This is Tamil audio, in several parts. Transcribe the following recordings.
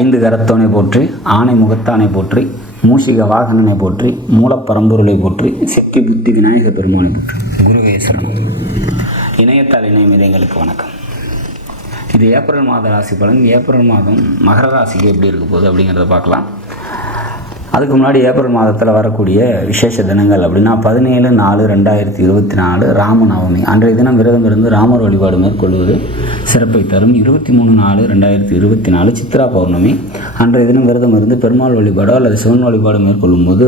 ஐந்து கரத்தோனை போற்றி ஆனை முகத்தானை போற்றி மூஷிக வாகனனை போற்றி மூலப்பரம்பொருளை போற்றி சித்தி புத்தி விநாயக பெருமானை போற்றி குருவேஸ்வரன் இணையத்தால் இணையம் இதயங்களுக்கு வணக்கம் இது ஏப்ரல் மாத ராசி பலன் ஏப்ரல் மாதம் மகர ராசிக்கு எப்படி இருக்க போகுது அப்படிங்கிறத பார்க்கலாம் அதுக்கு முன்னாடி ஏப்ரல் மாதத்தில் வரக்கூடிய விசேஷ தினங்கள் அப்படின்னா பதினேழு நாலு ரெண்டாயிரத்தி இருபத்தி நாலு ராமநவமி அன்றைய தினம் விரதம் இருந்து ராமர் வழிபாடு மேற்கொள்வது சிறப்பை தரும் இருபத்தி மூணு நாலு ரெண்டாயிரத்தி இருபத்தி நாலு சித்ரா பௌர்ணமி அன்றைய தினம் விரதம் இருந்து பெருமாள் வழிபாடோ அல்லது சிவன் வழிபாடோ மேற்கொள்ளும்போது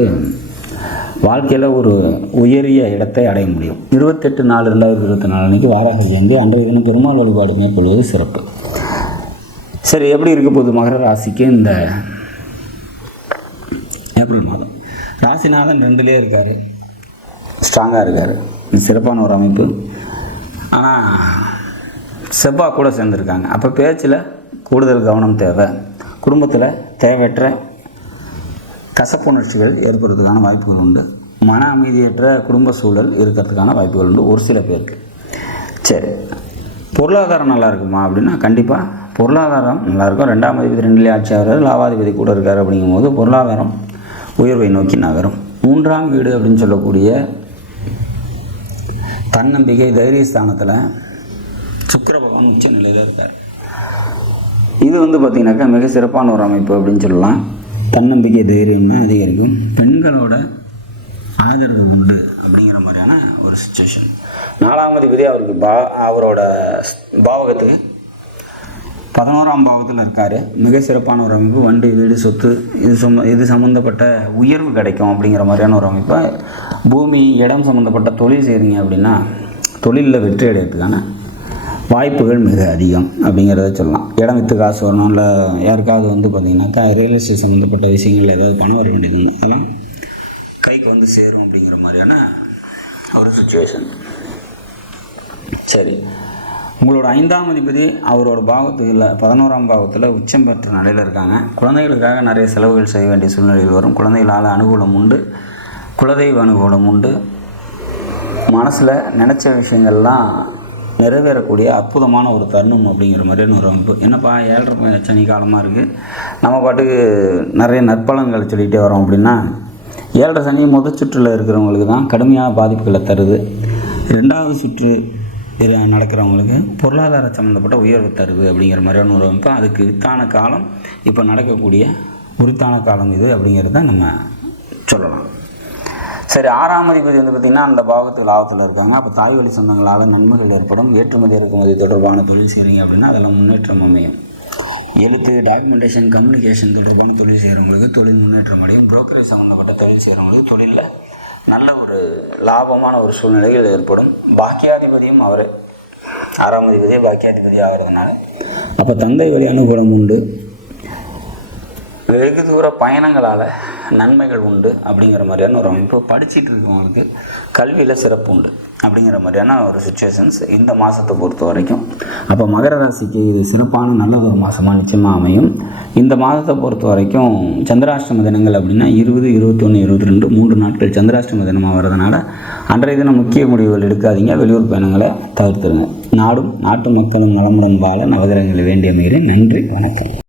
வாழ்க்கையில் ஒரு உயரிய இடத்தை அடைய முடியும் இருபத்தெட்டு நாலு ரெண்டாயிரத்தி இருபத்தி நாலு அன்றைக்கு வாராக சேர்ந்து அன்றைய தினம் பெருமாள் வழிபாடு மேற்கொள்வது சிறப்பு சரி எப்படி இருக்க போது மகர ராசிக்கு இந்த ஏப்ரல் மாதம் ராசிநாதன் ரெண்டுலேயே இருக்கார் ஸ்ட்ராங்காக இருக்கார் சிறப்பான ஒரு அமைப்பு ஆனால் செவ்வாய் கூட சேர்ந்துருக்காங்க அப்போ பேச்சில் கூடுதல் கவனம் தேவை குடும்பத்தில் தேவையற்ற கசப்புணர்ச்சிகள் ஏற்படுறதுக்கான வாய்ப்புகள் உண்டு மன அமைதியற்ற குடும்ப சூழல் இருக்கிறதுக்கான வாய்ப்புகள் உண்டு ஒரு சில பேருக்கு சரி பொருளாதாரம் நல்லா இருக்குமா அப்படின்னா கண்டிப்பாக பொருளாதாரம் நல்லாயிருக்கும் ரெண்டாம் அதிபதி ரெண்டிலே ஆட்சி லாவாதிபதி கூட இருக்கார் அப்படிங்கும்போது பொருளாதாரம் உயர்வை நோக்கி நகரும் மூன்றாம் வீடு அப்படின்னு சொல்லக்கூடிய தன்னம்பிக்கை தைரியஸ்தானத்தில் சுக்கர பகவான் உச்ச நிலையில் இருக்கார் இது வந்து பார்த்திங்கனாக்கா மிக சிறப்பான ஒரு அமைப்பு அப்படின்னு சொல்லலாம் தன்னம்பிக்கை தைரியம்னா அதிகரிக்கும் பெண்களோட ஆதரவு உண்டு அப்படிங்கிற மாதிரியான ஒரு சுச்சுவேஷன் நாலாம் அதிபதி அவருக்கு பா அவரோட பாவகத்துக்கு பதினோராம் பாவத்தில் இருக்கார் மிக சிறப்பான ஒரு அமைப்பு வண்டி வீடு சொத்து இது சம்ம இது சம்மந்தப்பட்ட உயர்வு கிடைக்கும் அப்படிங்கிற மாதிரியான ஒரு அமைப்பு பூமி இடம் சம்மந்தப்பட்ட தொழில் செய்கிறீங்க அப்படின்னா தொழிலில் வெற்றி அடையிறதுக்கான வாய்ப்புகள் மிக அதிகம் அப்படிங்கிறத சொல்லலாம் இடம் விற்று காசு வரணும் இல்லை யாருக்காவது வந்து பார்த்திங்கனாக்கா ரியல் எஸ்டேட் சம்மந்தப்பட்ட விஷயங்கள் ஏதாவது பணம் வர வேண்டியது அதெல்லாம் கைக்கு வந்து சேரும் அப்படிங்கிற மாதிரியான ஒரு சுச்சுவேஷன் சரி உங்களோட ஐந்தாம் அதிபதி அவரோட பாவத்தில் பதினோராம் பாவத்தில் உச்சம் பெற்ற நிலையில் இருக்காங்க குழந்தைகளுக்காக நிறைய செலவுகள் செய்ய வேண்டிய சூழ்நிலையில் வரும் குழந்தைகளால் அனுகூலம் உண்டு குலதெய்வ அனுகூலம் உண்டு மனசில் நினச்ச விஷயங்கள்லாம் நிறைவேறக்கூடிய அற்புதமான ஒரு தருணம் அப்படிங்கிற மாதிரியான ஒரு அமைப்பு என்னப்பா ஏழரை சனி காலமாக இருக்குது நம்ம பாட்டுக்கு நிறைய நற்பலன்களை சொல்லிகிட்டே வரோம் அப்படின்னா ஏழரை சனி முதல் சுற்றில் இருக்கிறவங்களுக்கு தான் கடுமையான பாதிப்புகளை தருது ரெண்டாவது சுற்று நடக்கிறவங்களுக்கு பொருளாதார சம்மந்தப்பட்ட உயர்வு தருது அப்படிங்கிற மாதிரியான ஒரு அமைப்பு அதுக்கு வித்தான காலம் இப்போ நடக்கக்கூடிய உரித்தான காலம் இது அப்படிங்கிறத நம்ம சொல்லலாம் சரி ஆறாம் அதிபதி வந்து பார்த்திங்கன்னா அந்த பாகத்தில் லாபத்தில் இருக்காங்க அப்போ தாய் வழி சொந்தங்களால் நன்மைகள் ஏற்படும் ஏற்றுமதி இறக்குமதி தொடர்பான தொழில் செய்கிறீங்க அப்படின்னா அதெல்லாம் முன்னேற்றம் அமையும் எழுத்து டாக்குமெண்டேஷன் கம்யூனிகேஷன் தொடர்பான தொழில் செய்கிறவங்களுக்கு தொழில் முன்னேற்றம் அடையும் புரோக்கரேஜ் சம்மந்தப்பட்ட தொழில் செய்கிறவங்களுக்கு தொழிலில் நல்ல ஒரு லாபமான ஒரு சூழ்நிலைகள் ஏற்படும் பாக்கியாதிபதியும் அவர் ஆறாம் அதிபதியே பாக்கியாதிபதி ஆகிறதுனால அப்போ தந்தை வழி அனுகூலம் உண்டு வெகு தூர பயணங்களால் நன்மைகள் உண்டு அப்படிங்கிற மாதிரியான ஒரு அமைப்பு படிச்சுட்டு இருக்கவங்களுக்கு கல்வியில் சிறப்பு உண்டு அப்படிங்கிற மாதிரியான ஒரு சுச்சுவேஷன்ஸ் இந்த மாதத்தை பொறுத்த வரைக்கும் அப்போ மகர ராசிக்கு இது சிறப்பான நல்ல ஒரு மாதமாக நிச்சயமாக அமையும் இந்த மாதத்தை பொறுத்த வரைக்கும் சந்திராஷ்டம தினங்கள் அப்படின்னா இருபது இருபத்தி ஒன்று இருபத்தி ரெண்டு மூன்று நாட்கள் சந்திராஷ்டம தினமாக வர்றதுனால அன்றைய தினம் முக்கிய முடிவுகள் எடுக்காதீங்க வெளியூர் பயணங்களை தவிர்த்துருங்க நாடும் நாட்டு மக்களும் நலமுடன் வாழ நவகிரகங்களை வேண்டிய மீறி நன்றி வணக்கம்